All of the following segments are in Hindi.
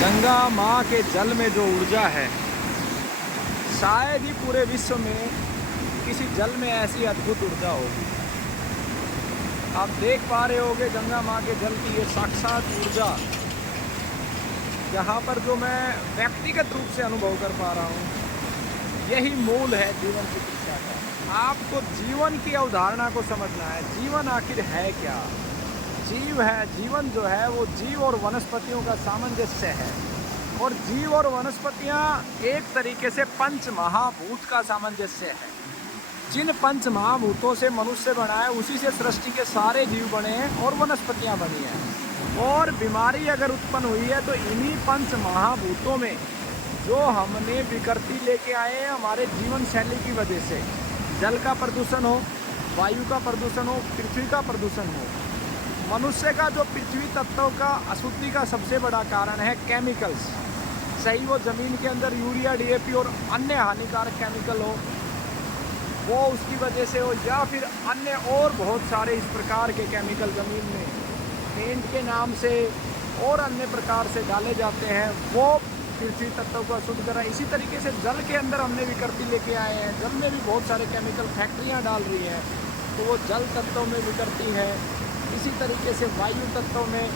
गंगा माँ के जल में जो ऊर्जा है, शायद ही पूरे विश्व में किसी जल में ऐसी अद्भुत ऊर्जा होगी। आप देख पा रहे होंगे गंगा माँ के जल की ये साक्षात ऊर्जा, यहाँ पर जो मैं व्यक्तिगत रूप से अनुभव कर पा रहा हूँ, यही मूल है जीवन की शिक्षा का। आपको जीवन की अवधारणा को समझना है। जीवन आखिर है क्या? जीव है, जीवन जो है वो जीव और वनस्पतियों का सामंजस्य है, और जीव और वनस्पतियाँ एक तरीके से पंच महाभूत का सामंजस्य है। जिन पंच महाभूतों से मनुष्य बना है, उसी से सृष्टि के सारे जीव बने हैं और वनस्पतियाँ बनी हैं। और बीमारी अगर उत्पन्न हुई है तो इन्हीं पंच महाभूतों में जो हमने विकृति लेके आए हैं हमारे जीवन शैली की वजह से, जल का प्रदूषण हो, वायु का प्रदूषण हो, पृथ्वी का प्रदूषण हो। मनुष्य का जो पृथ्वी तत्व का अशुद्धि का सबसे बड़ा कारण है केमिकल्स। सही वो ज़मीन के अंदर यूरिया, डीएपी और अन्य हानिकारक केमिकल हो, वो उसकी वजह से हो, या फिर अन्य और बहुत सारे इस प्रकार के केमिकल ज़मीन में पेंट के नाम से और अन्य प्रकार से डाले जाते हैं, वो पृथ्वी तत्व को अशुद्ध कर रहा है। इसी तरीके से जल के अंदर हमने विकृति लेके आए हैं। जल में भी बहुत सारे केमिकल फैक्ट्रियाँ डाल रही हैं, तो वो जल तत्व में विकृति है। इसी तरीके से वायु तत्व में,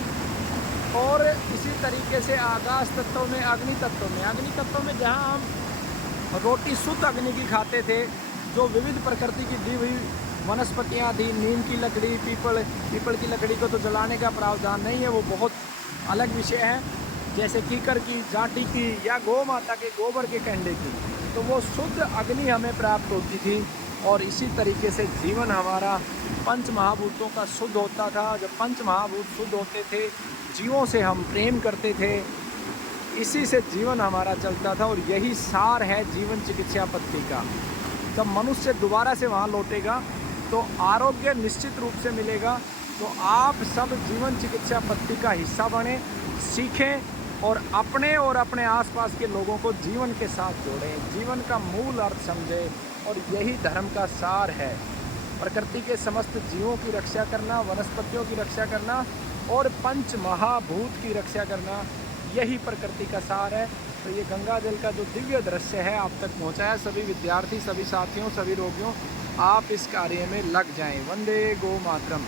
और इसी तरीके से आकाश तत्व में, अग्नि तत्व में जहाँ हम रोटी शुद्ध अग्नि की खाते थे, जो विविध प्रकृति की दी हुई वनस्पतियाँ थी, नीम की लकड़ी, पीपल की लकड़ी को तो जलाने का प्रावधान नहीं है, वो बहुत अलग विषय है। जैसे कीकर की, जाटी की, या गौ माता के गोबर के कंडे की, तो वो शुद्ध अग्नि हमें प्राप्त होती थी। और इसी तरीके से जीवन हमारा पंच महाभूतों का शुद्ध होता था। जब पंच महाभूत शुद्ध होते थे, जीवों से हम प्रेम करते थे, इसी से जीवन हमारा चलता था। और यही सार है जीवन चिकित्सा पद्धति का। जब मनुष्य दोबारा से वहाँ लौटेगा तो आरोग्य निश्चित रूप से मिलेगा। तो आप सब जीवन चिकित्सा पद्धति का हिस्सा बने, सीखें और अपने आसपास के लोगों को जीवन के साथ जोड़ें, जीवन का मूल अर्थ समझें। और यही धर्म का सार है। प्रकृति के समस्त जीवों की रक्षा करना, वनस्पतियों की रक्षा करना और पंच महाभूत की रक्षा करना, यही प्रकृति का सार है। तो ये गंगा जल का जो दिव्य दृश्य है आप तक पहुँचाया। सभी विद्यार्थी, सभी साथियों, सभी रोगियों, आप इस कार्य में लग जाएं। वंदे गो मातरम।